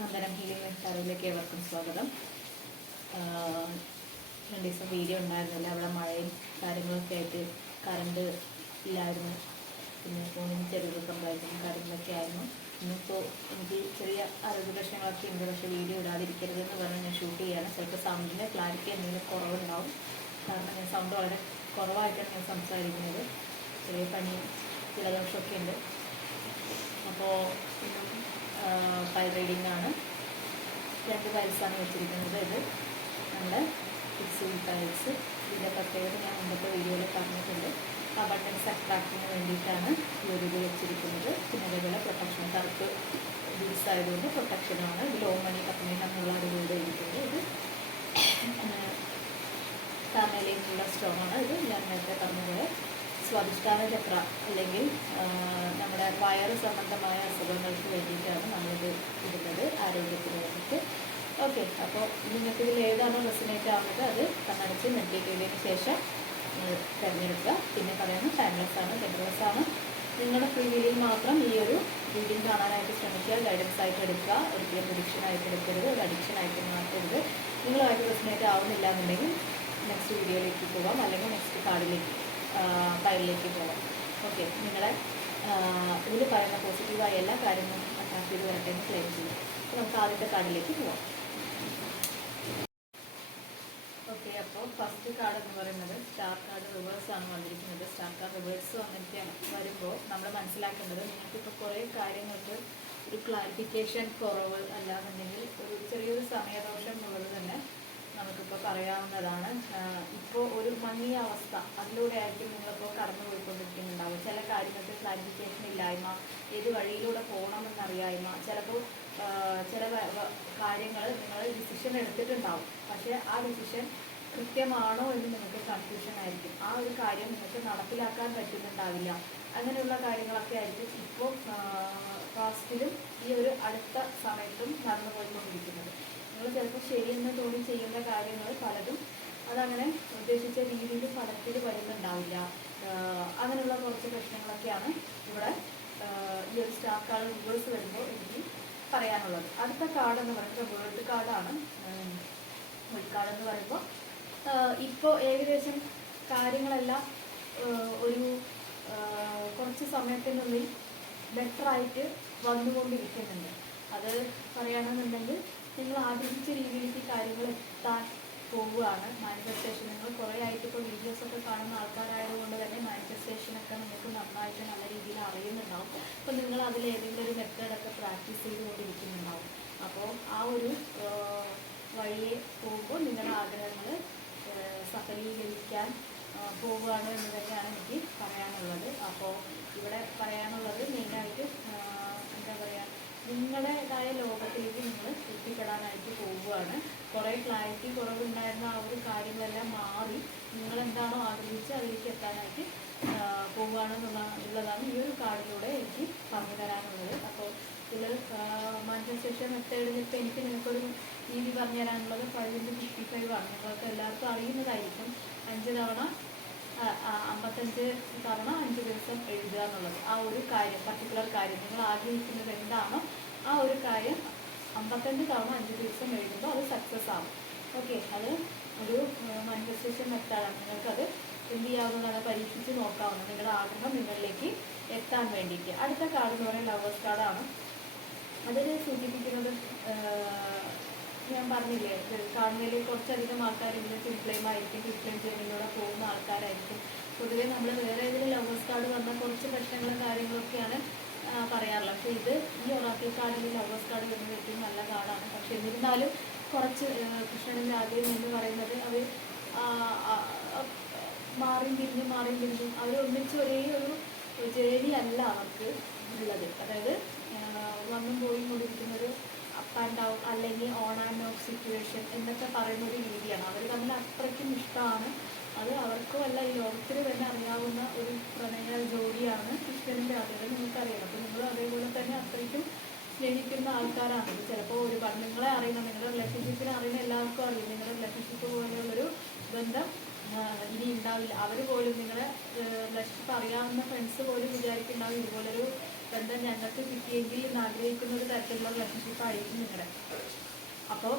Nandanam healing നെക്ടാറിലേക്ക് ഏവർക്കും സ്വാഗതം. 2 ദിവസം വീഡിയോ ഉണ്ടായിരുന്നില്ല. അവിടെ മഴയും കാര്യങ്ങളൊക്കെ ആയിട്ട് കറണ്ട് ഇല്ലായിരുന്നു. പിന്നെ ഫോണിന് ചെറിയൊരു കംപ്ലൈൻറ്റും കാര്യങ്ങളൊക്കെ ആയിരുന്നു. ഇന്നിപ്പോൾ എനിക്ക് ചെറിയ ആരോഗ്യ പ്രശ്നങ്ങളൊക്കെ ഉണ്ട്. പക്ഷേ വീഡിയോ ഇടാതിരിക്കരുതെന്ന് പറഞ്ഞ് ഞാൻ ഷൂട്ട് ചെയ്യുകയാണ്. ചിലപ്പോൾ സൗണ്ടിൻ്റെ ക്ലാരിറ്റി എന്തെങ്കിലും കുറവുണ്ടാവും. കാരണം ഞാൻ സൗണ്ട് വളരെ കുറവായിട്ടാണ് ഞാൻ സംസാരിക്കുന്നത്. ചെറിയ പനിയും ജലദോഷമൊക്കെ ഉണ്ട്. അപ്പോൾ ഇന്നും ഫയൽ റീഡിംഗ് ആണ്. 2 ഫയൽസാണ് വെച്ചിരിക്കുന്നത്. ഇത് നമ്മുടെ ഫിക്സിംഗ് ഫയൽസ്. ഇതിൻ്റെ പ്രത്യേകത ഞാൻ മുമ്പത്തെ വീഡിയോയിൽ പറഞ്ഞിട്ടുണ്ട്. അബണ്ടൻസ് അട്രാക്റ്റിന് വേണ്ടിയിട്ടാണ് ഈ ഒരു ഇത് വെച്ചിരിക്കുന്നത്. പിന്നെ അതേപോലെ പ്രൊട്ടക്ഷൻ, കറുപ്പ് ബീഡ്സ് ആയതുകൊണ്ട് പ്രൊട്ടക്ഷനാണ്. ഇത് ലോ മണി കപ്പമേഹ എന്നുള്ള ഒരു വീട് ഇരിക്കുന്നത്. ഇത് കാർമേലിനുള്ള സ്റ്റോണാണ്. ഇത് ഞാൻ നേരത്തെ പറഞ്ഞതുപോലെ സ്വാധിഷ്ഠാന ചക്ര അല്ലെങ്കിൽ നമ്മുടെ വയറ് സംബന്ധമായ അസുഖങ്ങൾക്ക് വേണ്ടിയിട്ടാണ് നമ്മളിത് ഇടുന്നത്, ആരോഗ്യത്തിന് വേണ്ടിയിട്ട്. ഓക്കെ, അപ്പോൾ നിങ്ങൾക്ക് ഇതിൽ ഏതാണോ റെസിനേറ്റ് ആവുന്നത് അത് കണ്ണടച്ച് മെഡിറ്റേറ്റ് ചെയ്തതിന് ശേഷം തിരഞ്ഞെടുക്കുക. പിന്നെ പറയുന്നത് ടൈംലെസ് ആണ്, ജനറസ് ആണ്. നിങ്ങളുടെ ഫ്രീ വീലിൽ മാത്രം ഈ ഒരു റീഡിങ് കാണാനായിട്ട് ശ്രമിക്കുക. ഗൈഡൻസ് ആയിട്ട് എടുക്കുക. ഒരിക്കലും പ്രൊഡിക്ഷൻ ആയിട്ട് എടുക്കരുത്, ഒരു അഡിക്ഷൻ ആയിട്ട് മാറ്റരുത്. നിങ്ങളുമായിട്ട് റെസിനേറ്റ് ആവുന്നില്ല എന്നുണ്ടെങ്കിൽ നെക്സ്റ്റ് വീഡിയോയിലേക്ക് പോകാം, അല്ലെങ്കിൽ നെക്സ്റ്റ് കാർഡിലേക്ക് ഫയലിലേക്ക് പോകാം. ഓക്കെ, നിങ്ങളെ ഇതിൽ പറയുന്ന പോസിറ്റീവായ എല്ലാ കാര്യങ്ങളും അറ്റാക്ക് ചെയ്ത് വരട്ടെ എന്ന് ക്ലെയിം ചെയ്യും. അപ്പോൾ നമുക്ക് ആദ്യത്തെ കാർഡിലേക്ക് പോകാം. ഓക്കെ, അപ്പോൾ ഫസ്റ്റ് കാർഡ് എന്ന് പറയുന്നത് സ്റ്റാർ കാർഡ് റിവേഴ്സ് ആണ് വന്നിരിക്കുന്നത്. സ്റ്റാർ കാർഡ് റിവേഴ്സ് വരുമ്പോൾ നമ്മൾ മനസ്സിലാക്കേണ്ടത്, നിങ്ങൾക്കിപ്പോൾ കുറേ കാര്യങ്ങൾക്ക് ഒരു ക്ലാരിഫിക്കേഷൻ കുറവ് അല്ലാന്നുണ്ടെങ്കിൽ ഒരു ചെറിയൊരു സമയദോഷം ഉള്ളത് തന്നെ നമുക്കിപ്പോൾ പറയാവുന്നതാണ്. ഇപ്പോൾ ഒരു മങ്ങിയ അവസ്ഥ, അതിലൂടെ ആയിരിക്കും നിങ്ങളിപ്പോൾ കടന്നു പോയിക്കൊണ്ടിരിക്കുന്നുണ്ടാവും. ചില കാര്യങ്ങൾക്ക് ക്ലാരിഫിക്കേഷൻ ഇല്ലായ്മ, ഏത് വഴിയിലൂടെ പോകണമെന്നറിയായ്മ, ചിലപ്പോൾ ചില കാര്യങ്ങൾ നിങ്ങൾ ഡിസിഷൻ എടുത്തിട്ടുണ്ടാവും. പക്ഷേ ആ ഡിസിഷൻ കൃത്യമാണോ എന്ന് നിങ്ങൾക്ക് കൺഫ്യൂഷൻ ആയിരിക്കും. ആ ഒരു കാര്യം നിങ്ങൾക്ക് നടപ്പിലാക്കാൻ പറ്റുന്നുണ്ടാവില്ല. അങ്ങനെയുള്ള കാര്യങ്ങളൊക്കെ ആയിരിക്കും ഇപ്പോൾ പാസ്റ്റിലും ഈ ഒരു അടുത്ത സമയത്തും നടന്നു പോയിക്കൊണ്ടിരിക്കുന്നത്. നിങ്ങൾ ചിലപ്പോൾ ശരിയെന്ന് തോന്നി ചെയ്യുന്ന കാര്യങ്ങൾ പലതും അതങ്ങനെ ഉദ്ദേശിച്ച രീതിയിൽ ഫലത്തിൽ വരുന്നുണ്ടാവില്ല. അങ്ങനെയുള്ള കുറച്ച് പ്രശ്നങ്ങളൊക്കെയാണ് ഇവിടെ ഈ ഒരു സ്റ്റാർ കാർഡ് റിവേഴ്സ് വരുമ്പോൾ എനിക്ക് പറയാനുള്ളത്. അടുത്ത കാർഡ് എന്ന് പറയുന്നത് വേൾഡ് കാർഡാണ്. വേൾഡ് കാർഡ് എന്ന് പറയുമ്പോൾ ഇപ്പോൾ ഏകദേശം കാര്യങ്ങളെല്ലാം ഒരു കുറച്ച് സമയത്തിനുള്ളിൽ ബെറ്ററായിട്ട് വന്നുകൊണ്ടിരിക്കുന്നുണ്ട്. അത് പറയുകയാണെന്നുണ്ടെങ്കിൽ നിങ്ങൾ ആഗ്രഹിച്ച രീതിയിലേക്ക് കാര്യങ്ങൾ എത്താൻ പോവുകയാണ്. മാനിഫെസ്റ്റേഷൻ നിങ്ങൾ കുറേ ആയിട്ട് ഇപ്പോൾ വീഡിയോസൊക്കെ കാണുന്ന ആൾക്കാരായതുകൊണ്ട് തന്നെ മാനിഫെസ്റ്റേഷനൊക്കെ നിങ്ങൾക്ക് നന്നായിട്ട് നല്ല രീതിയിൽ അറിയുന്നുണ്ടാവും. അപ്പോൾ നിങ്ങൾ അതിൽ ഏതെങ്കിലും ഒരു മെത്തേഡൊക്കെ പ്രാക്ടീസ് ചെയ്തുകൊണ്ടിരിക്കുന്നുണ്ടാവും. അപ്പോൾ ആ ഒരു വഴിയെ പോകുമ്പോൾ നിങ്ങളുടെ ആഗ്രഹങ്ങൾ സഫലീകരിക്കാൻ പോവുകയാണ് എന്ന് തന്നെയാണ് എനിക്ക് പറയാനുള്ളത്. അപ്പോൾ ഇവിടെ പറയാനുള്ളത് മെയിനായിട്ട് എന്താ പറയുക, നിങ്ങളുടേതായ ലോകത്തിലേക്ക് നിങ്ങൾ എത്തിപ്പെടാനായിട്ട് പോവുകയാണ്. കുറേ ക്ലാരിറ്റി കുറവുണ്ടായിരുന്ന ആ ഒരു കാര്യങ്ങളെല്ലാം മാറി നിങ്ങളെന്താണോ ആഗ്രഹിച്ച് അതിലേക്ക് എത്താനായിട്ട് പോവുകയാണെന്നുള്ളതാണ് ഈ ഒരു കാർഡിലൂടെ എനിക്ക് പറഞ്ഞു തരാനുള്ളത്. അപ്പോൾ ഇതിൽ മാനിഫെസ്റ്റേഷൻ മെത്തേഡിൽ ഇപ്പോൾ എനിക്ക് നിങ്ങൾക്കൊരു രീതി പറഞ്ഞു തരാനുള്ളത് 5×55 ആണ്. നിങ്ങൾക്ക് എല്ലാവർക്കും അറിയുന്നതായിരിക്കും. 5 തവണ 55 തവണ 5 ദിവസം എഴുതുക എന്നുള്ളത്. ആ ഒരു കാര്യം, പർട്ടിക്കുലർ കാര്യം നിങ്ങൾ ആഗ്രഹിക്കുന്നത് എന്താണോ ആ ഒരു കാര്യം 55 തവണ 5 ദിവസം എഴുതുമ്പോൾ അത് സക്സസ് ആവും. ഓക്കെ, അത് ഒരു മാനിഫെസ്റ്റേഷൻ മെത്തേഡാണ്. നിങ്ങൾക്കത് എന്ത് ചെയ്യാവുന്നതാണ്, പരീക്ഷിച്ച് നോക്കാവുന്നത്, നിങ്ങളുടെ ആഗ്രഹം നിങ്ങളിലേക്ക് എത്താൻ വേണ്ടിയിട്ട്. അടുത്ത കാർഡ് എന്ന് പറയുന്നത് ലവേഴ്സ് കാർഡാണ്. അതിൽ സൂചിപ്പിക്കുന്നത് ഞാൻ പറഞ്ഞില്ലേ, കാണുന്നതിൽ കുറച്ചധികം ആൾക്കാർ ഇതിന് ട്വിൻ ആയിരിക്കും, ട്വിൻ ജേർണിയിലൂടെ പോകുന്ന ആൾക്കാരായിരിക്കും. പൊതുവേ നമ്മൾ വേറെ ഏതെങ്കിലും ലവേഴ്സ് കാർഡ് വന്നാൽ കുറച്ച് പ്രശ്നങ്ങളും കാര്യങ്ങളൊക്കെയാണ് പറയാറുള്ളത്. പക്ഷേ ഇത് ഈ ഒറാക്കിൾ കാർഡിൽ ലവേഴ്സ് കാർഡ് വരുന്നത് ഏറ്റവും നല്ല കാർഡാണ്. പക്ഷെ എന്നിരുന്നാലും കുറച്ച് കൃഷ്ണനും രാധയും എന്ന് പറയുന്നത് അവർ മാറിയും തിരിഞ്ഞും അവർ ഒന്നിച്ച് ഒരേ ഒരു ജേണി അല്ല അവർക്ക് ഉള്ളത്. അതായത് വന്നും പോയി കൊണ്ടിരിക്കുന്നൊരു അപ്പ് ആൻഡ് ഡൗൺ അല്ലെങ്കിൽ ഓൺ ആൻഡ് ഓഫ് സിറ്റുവേഷൻ എന്നൊക്കെ പറയുന്ന ഒരു രീതിയാണ്. അവർ തമ്മിൽ അത്രയ്ക്കും ഇഷ്ടമാണ്. അത് അവർക്കും അല്ല ഈ ലോകത്തിന് തന്നെ അറിയാവുന്ന ഒരു പ്രണയ ജോഡിയാണ് കൃഷ്ണനും രാധയും. നിങ്ങൾക്കറിയാം. അപ്പോൾ നിങ്ങൾ അതേപോലെ തന്നെ അത്രയ്ക്കും സ്നേഹിക്കുന്ന ആൾക്കാരാണ്. ചിലപ്പോൾ ഒരുപാട് നിങ്ങളെ അറിയുന്ന, നിങ്ങളുടെ റിലേഷൻഷിപ്പിനെ അറിയുന്ന എല്ലാവർക്കും അറിയും നിങ്ങളുടെ റിലേഷൻഷിപ്പ് പോലെയുള്ളൊരു ബന്ധം ഇനി ഉണ്ടാവില്ല. അവർ പോലും നിങ്ങളെ റിലേഷൻഷിപ്പ് അറിയാവുന്ന ഫ്രണ്ട്സ് പോലും വിചാരിക്കുന്നുണ്ടാവും ഇതുപോലൊരു ബന്ധം ഞങ്ങൾക്ക് കിട്ടിയെങ്കിൽ എന്ന് ആഗ്രഹിക്കുന്ന ഒരു തരത്തിലുള്ള റിലേഷൻഷിപ്പ് ആയിരിക്കും നിങ്ങളുടെ. അപ്പോൾ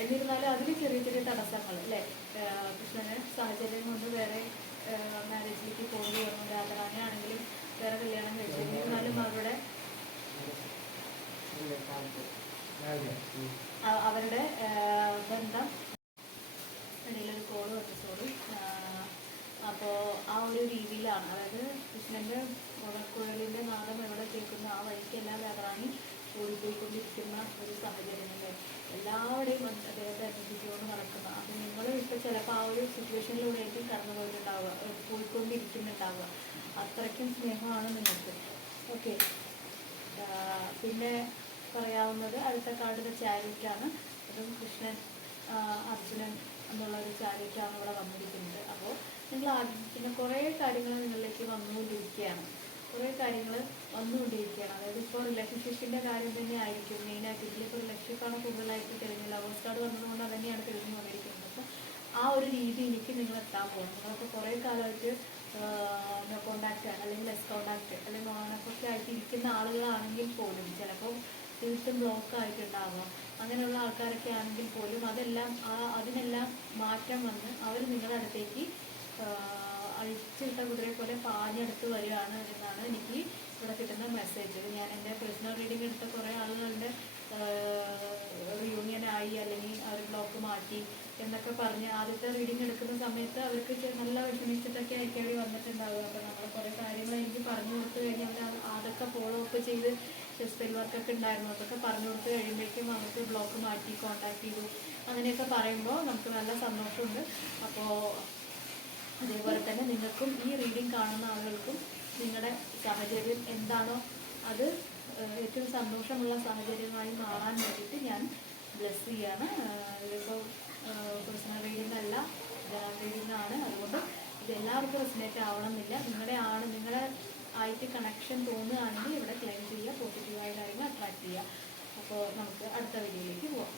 എന്നിരുന്നാലും അതിന് ചെറിയ ചെറിയ തടസ്സങ്ങൾ അല്ലേ, കൃഷ്ണന് സാഹചര്യം കൊണ്ട് വേറെ മാരേജിലേക്ക് പോകേണ്ടി വന്നു. രാധാറാണിയാണെങ്കിലും വേറെ കല്യാണം കഴിച്ചു. എന്നിരുന്നാലും അവരുടെ ബന്ധം ഇടയിലൊരു കോള് വന്നു, സോറി. അപ്പോൾ ആ ഒരു രീതിയിലാണ്, അതായത് കൃഷ്ണൻ്റെ കുഴലിൻ്റെ നാദം എവിടെ കേൾക്കുന്ന ആ വഴിക്കെല്ലാം രാധാറാണി ഓടിപ്പോയിക്കൊണ്ടിരിക്കുന്ന ഒരു സാഹചര്യമല്ലേ, എല്ലാവരുടെയും അദ്ദേഹത്തെ അനുഭവിച്ചുകൊണ്ട് നടക്കുന്ന. അത് നിങ്ങൾ ഇപ്പോൾ ചിലപ്പോൾ ആ ഒരു സിറ്റുവേഷനിലൂടെയായിരിക്കും കടന്നു പോയിട്ടുണ്ടാവുക, പോയിക്കൊണ്ടിരിക്കുന്നുണ്ടാവുക. അത്രയ്ക്കും സ്നേഹമാണ് നിങ്ങൾക്ക്. ഓക്കെ, പിന്നെ പറയാവുന്നത് അടുത്ത കാർഡ് ചാരിറ്റാണ്. അതും കൃഷ്ണൻ അർജുനൻ എന്നുള്ളൊരു ചാരിറ്റാണ് ഇവിടെ വന്നിരിക്കുന്നത്. അപ്പോൾ നിങ്ങൾ പിന്നെ കുറേ കാര്യങ്ങൾ നിങ്ങളിലേക്ക് വന്നുകൊണ്ടിരിക്കുകയാണ്, അതായത് ഇപ്പോൾ റിലേഷൻഷിപ്പിൻ്റെ കാര്യം തന്നെ ആയിരിക്കും മെയിനായിട്ട്. ഇതിലിപ്പോൾ റിലേഷൻഷിപ്പാണ് കൂടുതലായിട്ട് തെളിഞ്ഞത്. ലവേഴ്സ് കാർഡ് വന്നതുകൊണ്ട് അത് തന്നെയാണ് തെളിഞ്ഞു കൊണ്ടിരിക്കുന്നത്. അപ്പോൾ ആ ഒരു രീതിയിലേക്ക് നിങ്ങൾ എത്താൻ പോകും. നിങ്ങൾക്ക് കുറേ കാലമായിട്ട് നോ കോണ്ടാക്ട് അല്ലെങ്കിൽ ലെസ് കോണ്ടാക്ട് അല്ലെങ്കിൽ ഓണൊക്കെ ആയിട്ട് ഇരിക്കുന്ന ആളുകളാണെങ്കിൽ പോലും ചിലപ്പോൾ തീർത്തും ബ്ലോക്ക് ആയിട്ടുണ്ടാവാം. അങ്ങനെയുള്ള ആൾക്കാരൊക്കെ ആണെങ്കിൽ പോലും അതിനെല്ലാം മാറ്റം വന്ന് അവർ നിങ്ങളുടെ അടുത്തേക്ക് അഴിച്ചിട്ട കുതിരയെ പോലെ പാഞ്ഞെടുത്ത് വരികയാണ് എന്നാണ് എനിക്ക് ഇവിടെ കിട്ടുന്ന മെസ്സേജ്. ഞാൻ എൻ്റെ പേഴ്സണൽ റീഡിംഗ് എടുത്ത കുറേ ആളുകളുടെ റിയൂണിയനായി അല്ലെങ്കിൽ അവർ ബ്ലോക്ക് മാറ്റി എന്നൊക്കെ പറഞ്ഞ് ആദ്യത്തെ റീഡിംഗ് എടുക്കുന്ന സമയത്ത് അവർക്ക് നല്ല വിഷമിച്ചിട്ടൊക്കെ ആയിരിക്കും അവർ വന്നിട്ടുണ്ടാവുക. അപ്പോൾ നമ്മൾ കുറേ കാര്യങ്ങൾ എനിക്ക് പറഞ്ഞു കൊടുത്തു കഴിഞ്ഞാൽ അവർ അതൊക്കെ ഫോളോ അപ്പ് ചെയ്ത് സ്പെൽ വർക്കൊക്കെ ഉണ്ടായിരുന്നു, അതൊക്കെ പറഞ്ഞു കൊടുത്ത് കഴിയുമ്പോഴേക്കും അവർക്ക് ബ്ലോക്ക് മാറ്റി കോൺടാക്ട് ചെയ്തു. അങ്ങനെയൊക്കെ പറയുമ്പോൾ നമുക്ക് നല്ല സന്തോഷമുണ്ട്. അപ്പോൾ അതേപോലെ തന്നെ നിങ്ങൾക്കും ഈ റീഡിംഗ് കാണുന്ന ആളുകൾക്കും നിങ്ങളുടെ സാഹചര്യം എന്താണോ അത് ഏറ്റവും സന്തോഷമുള്ള സാഹചര്യമായി മാറാൻ വേണ്ടിയിട്ട് ഞാൻ ബ്ലെസ് ചെയ്യാണ്. ഇതിപ്പോൾ പേഴ്സണൽ റീഡിംഗ് അല്ല, ജനറൽ റീഡിംഗ് ആണ്. അതുകൊണ്ട് ഇത് എല്ലാവർക്കും റെസിനേറ്റ് ആവണമെന്നില്ല. നിങ്ങളെ ആയിട്ട് കണക്ഷൻ തോന്നുകയാണെങ്കിൽ ഇവിടെ ക്ലെയിം ചെയ്യുക, പോസിറ്റീവായ കാര്യങ്ങൾ അട്രാക്ട് ചെയ്യുക. അപ്പോൾ നമുക്ക് അടുത്ത വീഡിയോയിലേക്ക് പോവാം.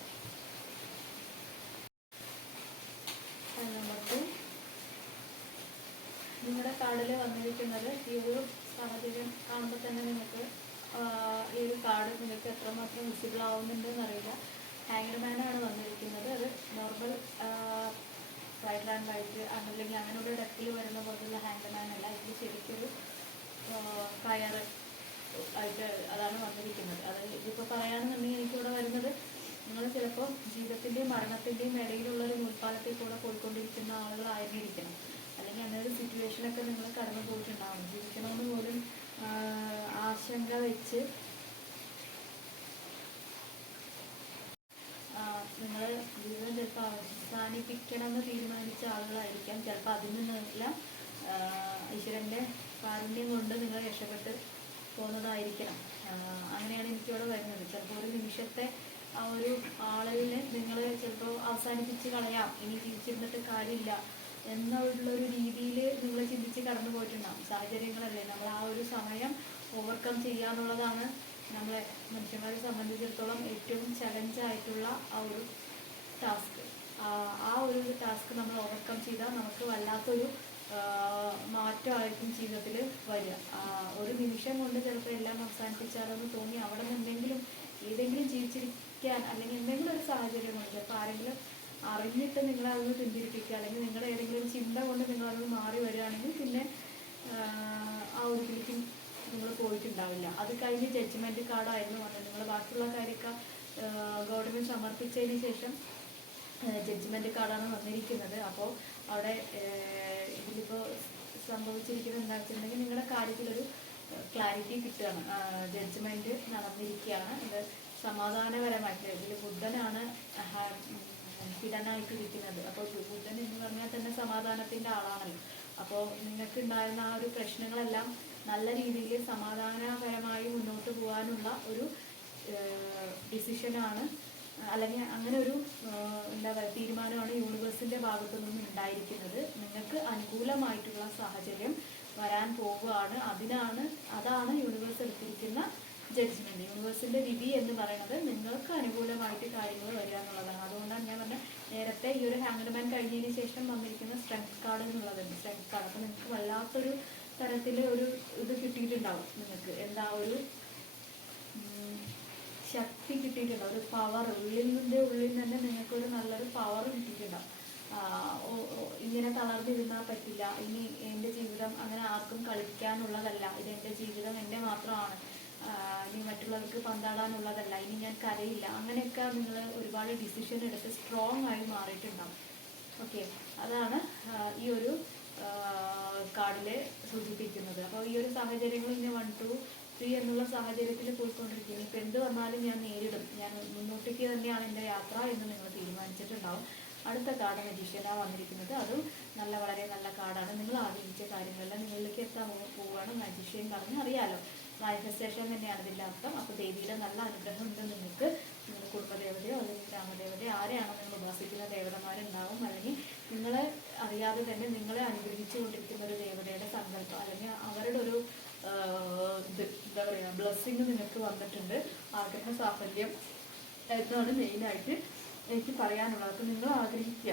നമുക്ക് നിങ്ങളുടെ കാർഡിൽ വന്നിരിക്കുന്നത് ഈ ഒരു സാഹചര്യം കാണുമ്പോൾ തന്നെ നിങ്ങൾക്ക് ഈ ഒരു കാർഡ് നിങ്ങൾക്ക് എത്രമാത്രം വിസിബിൾ ആവുന്നുണ്ടെന്ന് അറിയില്ല. ഹാങ്ഡ്മാനാണ് വന്നിരിക്കുന്നത്. അത് നോർമൽ റൈറ്റ് ഹാൻഡ് ആയിട്ട് അല്ലെങ്കിൽ അങ്ങനെയുള്ള ഡെപ്തിൽ വരുന്ന പോലുള്ള ഹാങ്ഡ്മാൻ അല്ല, ഇത് ശരിക്കൊരു കയർ ആയിട്ട് അതാണ് വന്നിരിക്കുന്നത്. അത് ഇതിപ്പോൾ പറയുകയാണെന്നുണ്ടെങ്കിൽ എനിക്കിവിടെ വരുന്നത് നിങ്ങൾ ചിലപ്പോൾ ജീവിതത്തിൻ്റെയും മരണത്തിൻ്റെയും ഇടയിലുള്ളൊരു മുൻപാലത്തിൽ കൂടെ പോയിക്കൊണ്ടിരിക്കുന്ന ആളുകളായിരിക്കണം. അല്ലെങ്കിൽ അങ്ങനെ ഒരു സിറ്റുവേഷനൊക്കെ നിങ്ങൾ കടന്നു പോയിട്ടുണ്ടാവും. ജീവിക്കണമെന്ന് പോലും ആശങ്ക വെച്ച് നിങ്ങൾ ജീവിതം ചിലപ്പോൾ അവസാനിപ്പിക്കണമെന്ന് തീരുമാനിച്ച ആളുകളായിരിക്കാം. ചിലപ്പോൾ അതിൽ നിന്നെല്ലാം ഈശ്വരൻ്റെ കാരുണ്യം കൊണ്ട് നിങ്ങൾ രക്ഷപ്പെട്ട് പോകുന്നതായിരിക്കണം. അങ്ങനെയാണ് എനിക്കിവിടെ വരുന്നത്. ചിലപ്പോൾ ഒരു നിമിഷത്തെ ആ ഒരു ആളിനെ നിങ്ങൾ ചിലപ്പോൾ അവസാനിപ്പിച്ച് കളയാം, ഇനി ജീവിച്ചിരുന്നിട്ട് കാര്യമില്ല എന്നുള്ളൊരു രീതിയിൽ നിങ്ങൾ ചിന്തിച്ച് കടന്നു പോയിട്ടുണ്ടാകും. സാഹചര്യങ്ങളല്ലേ, നമ്മൾ ആ ഒരു സമയം ഓവർകം ചെയ്യാന്നുള്ളതാണ് നമ്മളെ മനുഷ്യന്മാരെ സംബന്ധിച്ചിടത്തോളം ഏറ്റവും ചലഞ്ചായിട്ടുള്ള ആ ഒരു ടാസ്ക്. ആ ഒരു ടാസ്ക് നമ്മൾ ഓവർകം ചെയ്താൽ നമുക്ക് വല്ലാത്തൊരു മാറ്റമായിരിക്കും ജീവിതത്തിൽ വരിക. ഒരു നിമിഷം കൊണ്ട് ചിലപ്പോൾ എല്ലാം അവസാനിപ്പിച്ചാലെന്ന് തോന്നി അവിടെ നിന്ന് ഏതെങ്കിലും ജീവിച്ചിരിക്കാൻ അല്ലെങ്കിൽ എന്തെങ്കിലും ഒരു സാഹചര്യം കൊണ്ട് ചിലപ്പോൾ ആരെങ്കിലും അറിഞ്ഞിട്ട് നിങ്ങളതൊന്ന് പിന്തിരിപ്പിക്കുക, അല്ലെങ്കിൽ നിങ്ങളുടെ ഏതെങ്കിലും ഒരു ചിന്ത കൊണ്ട് നിങ്ങളതൊന്ന് മാറി വരികയാണെങ്കിൽ പിന്നെ ആ ഒരു ഇതിലേക്ക് നിങ്ങൾ പോയിട്ടുണ്ടാവില്ല. അത് കഴിഞ്ഞ് ജഡ്ജ്മെൻറ്റ് കാർഡായിരുന്നു വന്നത്. നിങ്ങൾ ബാക്കിയുള്ള കാര്യമൊക്കെ ഗവൺമെൻറ് സമർപ്പിച്ചതിന് ശേഷം ജഡ്ജ്മെൻറ്റ് കാർഡാണ് വന്നിരിക്കുന്നത്. അപ്പോൾ അവിടെ ഇതിലിപ്പോൾ സംഭവിച്ചിരിക്കുന്നത് എന്താ വെച്ചിട്ടുണ്ടെങ്കിൽ നിങ്ങളുടെ കാര്യത്തിലൊരു ക്ലാരിറ്റി കിട്ടുകയാണ്. ജഡ്ജ്മെൻറ്റ് നടന്നിരിക്കുകയാണ്. ഇത് സമാധാനപരമായിട്ട് ഇതിൽ ബുദ്ധനാണ് ഹിഡനായിട്ടിരിക്കുന്നത്. അപ്പോൾ ബുദ്ധൻ എന്ന് പറഞ്ഞാൽ തന്നെ സമാധാനത്തിൻ്റെ ആളാണല്ലോ. അപ്പോൾ നിങ്ങൾക്ക് ഉണ്ടായിരുന്ന ആ ഒരു പ്രശ്നങ്ങളെല്ലാം നല്ല രീതിയിൽ സമാധാനപരമായി മുന്നോട്ട് പോകാനുള്ള ഒരു ഡിസിഷനാണ്, അല്ലെങ്കിൽ അങ്ങനെ ഒരു എന്താ പറയുക തീരുമാനമാണ് യൂണിവേഴ്സിൻ്റെ ഭാഗത്തു നിന്നും ഉണ്ടായിരിക്കുന്നത്. നിങ്ങൾക്ക് അനുകൂലമായിട്ടുള്ള സാഹചര്യം വരാൻ പോവുകയാണ്. അതാണ് യൂണിവേഴ്സ് എടുത്തിരിക്കുന്ന ജഡ്ജ്മെൻറ്റ്. യൂണിവേഴ്സിൻ്റെ വിധി എന്ന് പറയുന്നത് നിങ്ങൾക്ക് അനുകൂലമായിട്ട് കാര്യങ്ങൾ വരിക എന്നുള്ളതാണ്. അതുകൊണ്ടാണ് ഞാൻ പറഞ്ഞ നേരത്തെ ഈ ഒരു ഹാങ്ഡ്മാൻ കഴിഞ്ഞതിന് ശേഷം വന്നിരിക്കുന്ന സ്ട്രെങ്ത് കാർഡ് എന്നുള്ളതുണ്ട്. സ്ട്രെങ്ത് കാർഡ് അപ്പോൾ നിങ്ങൾക്ക് വല്ലാത്തൊരു തരത്തിൽ ഒരു ഇത് കിട്ടിയിട്ടുണ്ടാവും നിങ്ങൾക്ക്. എന്താ ഒരു ശക്തി കിട്ടിയിട്ടുണ്ടാവും, ഒരു പവർ ഉള്ളിൽ തന്നെ നിങ്ങൾക്കൊരു നല്ലൊരു പവർ കിട്ടിയിട്ടുണ്ടാവും. ഇങ്ങനെ തളർന്നിരുന്നാൽ പറ്റില്ല, ഇനി എൻ്റെ ജീവിതം അങ്ങനെ ആർക്കും കളിക്കാനുള്ളതല്ല, ഇതെൻ്റെ ജീവിതം എൻ്റെ മാത്രമാണ്, ഇനി മറ്റുള്ളവർക്ക് പന്താടാനുള്ളതല്ല, ഇനി ഞാൻ കരയില്ല, അങ്ങനെയൊക്കെ നിങ്ങൾ ഒരുപാട് ഡിസിഷൻ എടുത്ത് സ്ട്രോങ് ആയി മാറിയിട്ടുണ്ടാവും. ഓക്കെ, അതാണ് ഈ ഒരു കാർഡിൽ സൂചിപ്പിക്കുന്നത്. അപ്പോൾ ഈ ഒരു സാഹചര്യങ്ങൾ ഇങ്ങനെ 1, 2, 3 എന്നുള്ള സാഹചര്യത്തിൽ പോയിക്കൊണ്ടിരിക്കുന്നു. ഇപ്പം എന്ത് വന്നാലും ഞാൻ നേരിടും, ഞാൻ മുന്നോട്ടേക്ക് തന്നെയാണ് എൻ്റെ യാത്ര എന്ന് നിങ്ങൾ തീരുമാനിച്ചിട്ടുണ്ടാവും. അടുത്ത കാർഡ് മജീഷ്യനാണ് വന്നിരിക്കുന്നത്. അതും വളരെ നല്ല കാർഡാണ്. നിങ്ങൾ ആഗ്രഹിച്ച കാര്യങ്ങളെല്ലാം നിങ്ങളിലേക്ക് എത്താൻ പോവുകയാണ്. മജീഷ്യൻ പറഞ്ഞ് അറിയാലോ, മാനിഫെസ്റ്റേഷൻ തന്നെയാണ് ഇതിൻ്റെ അർത്ഥം. അപ്പോൾ ദേവിയുടെ നല്ല അനുഗ്രഹം ഉണ്ട് നിങ്ങൾക്ക്. നിങ്ങൾ കുടുംബദേവതയോ അല്ലെങ്കിൽ ഗ്രാമദേവതയോ ആരെയാണോ നിങ്ങൾ ഉപാസിക്കുന്ന ദേവതമാരുണ്ടാവും, അല്ലെങ്കിൽ നിങ്ങളെ അറിയാതെ തന്നെ നിങ്ങളെ അനുഗ്രഹിച്ചു കൊണ്ടിരിക്കുന്ന ഒരു ദേവതയുടെ സങ്കല്പം അല്ലെങ്കിൽ അവരുടെ ഒരു എന്താ പറയുക ബ്ലെസ്സിങ് നിങ്ങൾക്ക് വന്നിട്ടുണ്ട്. ആഗ്രഹ സാഫല്യം എന്നാണ് മെയിനായിട്ട് എനിക്ക് പറയാനുള്ളത്. അപ്പോൾ നിങ്ങൾ ആഗ്രഹിക്കുക,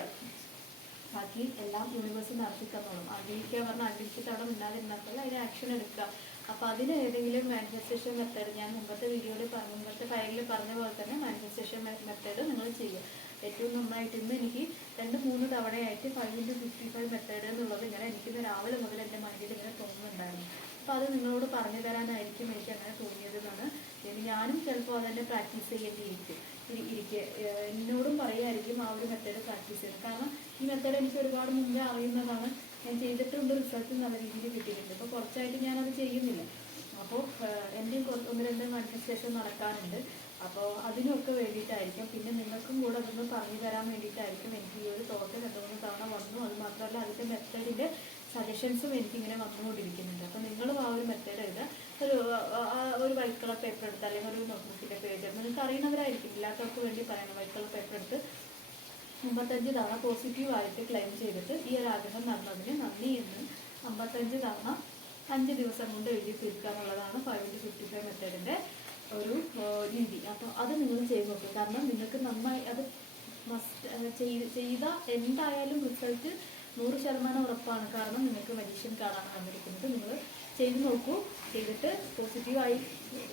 ബാക്കി എല്ലാം യൂണിവേഴ്സ് നടത്തി തന്നോളും. ആഗ്രഹിക്കുക പറഞ്ഞാൽ ആഗ്രഹിച്ചിട്ട് അവിടെ മിണ്ടാതിരുന്നാൽ അതിന് ആക്ഷൻ എടുക്കുക. അപ്പോൾ അതിന് ഏതെങ്കിലും മാനിഫെസ്റ്റേഷൻ മെത്തേഡ്, ഞാൻ മുമ്പത്തെ ഫയലിൽ പറഞ്ഞ പോലെ തന്നെ മാനിഫെസ്റ്റേഷൻ മെത്തേഡ് നിങ്ങൾ ചെയ്യുക. ഏറ്റവും നന്നായിട്ട് ഇന്ന് എനിക്ക് 2-3 തവണയായിട്ട് 5x55 മെത്തേഡ് എന്നുള്ളത് ഇങ്ങനെ എനിക്കിന്ന് രാവിലെ മുതൽ എൻ്റെ മൈൻഡിൽ ഇങ്ങനെ തോന്നുന്നുണ്ടായിരുന്നു. അപ്പോൾ അത് നിങ്ങളോട് പറഞ്ഞു തരാനായിരിക്കും എനിക്ക് അങ്ങനെ തോന്നിയതെന്നാണ്. ഞാനും ചിലപ്പോൾ അതെന്നെ പ്രാക്ടീസ് ചെയ്യേണ്ടിയിരിക്കും. എന്നോടും പറയായിരിക്കും ആ ഒരു മെത്തേഡ് പ്രാക്ടീസ് ചെയ്യുന്നത്. കാരണം ഈ മെത്തേഡ് എനിക്ക് ഒരുപാട് മുമ്പേ അറിയുന്നതാണ്, ഞാൻ ചെയ്തിട്ടുണ്ട്, റിസൾട്ട് നല്ല രീതിയിൽ കിട്ടിയിട്ടുണ്ട്. അപ്പോൾ കുറച്ചായിട്ട് ഞാനത് ചെയ്യുന്നില്ല. അപ്പോൾ എൻ്റെയും 1-2 മാനിഫെസ്റ്റേഷൻ നടക്കാനുണ്ട്. അപ്പോൾ അതിനൊക്കെ വേണ്ടിയിട്ടായിരിക്കും, പിന്നെ നിങ്ങൾക്കും കൂടെ അതൊന്ന് പറഞ്ഞു തരാൻ വേണ്ടിയിട്ടായിരിക്കും എനിക്ക് ഈ ഒരു തോട്ട് 2-3 തവണ വന്നു. അത് മാത്രമല്ല അതിൻ്റെ മെത്തേഡിൻ്റെ സജഷൻസും എനിക്കിങ്ങനെ വന്നുകൊണ്ടിരിക്കുന്നുണ്ട്. അപ്പോൾ നിങ്ങളും ആ ഒരു മെത്തേഡ് എഴുതുക. ഒരു വൈറ്റ് കളർ പേപ്പർ എടുത്ത് അല്ലെങ്കിൽ ഒരു നോട്ട്ബുക്കിൻ്റെ പേജ് നിങ്ങൾക്ക് അറിയുന്നവരായിരിക്കും, ഇല്ലാത്തവർക്ക് വേണ്ടി പറയണം. വൈറ്റ് കളർ പേപ്പർ എടുത്ത് 55 തവണ പോസിറ്റീവായിട്ട് ക്ലെയിം ചെയ്തിട്ട് ഈ ഒരു ആഗ്രഹം നടന്നതിന് നന്ദി എന്ന് 55 തവണ 5 ദിവസം കൊണ്ട് എഴുതി തീർക്കുക എന്നുള്ളതാണ് 5x55 മെത്തേഡിൻ്റെ ഒരു രീതി. അപ്പോൾ അത് നിങ്ങൾ ചെയ്ത് നോക്കുക. കാരണം നിങ്ങൾക്ക് നന്നായി അത് ചെയ്ത എന്തായാലും റിസൾട്ട് 100% ഉറപ്പാണ്. കാരണം നിങ്ങൾക്ക് മജീഷ്യൻ കാർഡാണ് വന്നിരിക്കുന്നത്. നിങ്ങൾ ചെയ്ത് നോക്കൂ. ചെയ്തിട്ട് പോസിറ്റീവായി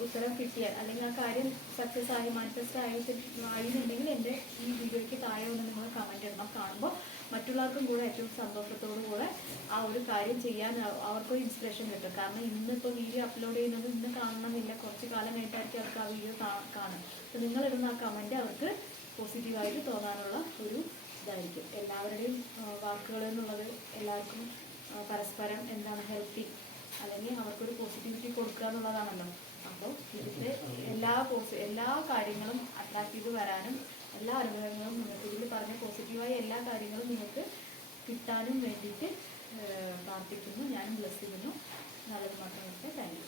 ഉത്തരം കിട്ടിയാൽ അല്ലെങ്കിൽ ആ കാര്യം സക്സസ് ആയി മാനിഫെസ്റ്റ് ആയിട്ടുണ്ടെങ്കിൽ എൻ്റെ ഈ വീഡിയോയ്ക്ക് താഴെ ഒന്ന് നിങ്ങൾ കമൻറ്റ് ഇടണം. കാണുമ്പോൾ മറ്റുള്ളവർക്കും കൂടെ ഏറ്റവും സന്തോഷത്തോടു കൂടെ ആ ഒരു കാര്യം ചെയ്യാൻ അവർക്കൊരു ഇൻസ്പിറേഷൻ കിട്ടും. കാരണം ഇന്നിപ്പോൾ വീഡിയോ അപ്ലോഡ് ചെയ്യുന്നത് ഇന്ന് കാണണമെന്നില്ല, കുറച്ച് കാലം കഴിഞ്ഞിട്ടായിരിക്കും അവർക്ക് ആ വീഡിയോ കാണും. അപ്പോൾ നിങ്ങളിടുന്ന ആ കമൻറ്റ് അവർക്ക് പോസിറ്റീവായിട്ട് തോന്നാനുള്ള ഒരു ഇതായിരിക്കും. എല്ലാവരുടെയും വാക്കുകൾ എന്നുള്ളത് എല്ലാവർക്കും പരസ്പരം എന്താണ് ഹെൽപ്പിംഗ് അല്ലെങ്കിൽ അവർക്കൊരു പോസിറ്റിവിറ്റി കൊടുക്കുക എന്നുള്ളതാണല്ലോ. അപ്പോൾ ഇതിൻ്റെ എല്ലാ കാര്യങ്ങളും അട്രാക്ട് ചെയ്ത് വരാനും എല്ലാ അനുഗ്രഹങ്ങളും നിങ്ങൾക്ക് ഇതിൽ പറഞ്ഞ പോസിറ്റീവായ എല്ലാ കാര്യങ്ങളും നിങ്ങൾക്ക് കിട്ടാനും വേണ്ടിയിട്ട് പ്രാർത്ഥിക്കുന്നു. ഞാനും ബ്ലെസ് ചെയ്യുന്നു. നല്ലത് മാത്രം. Thank you.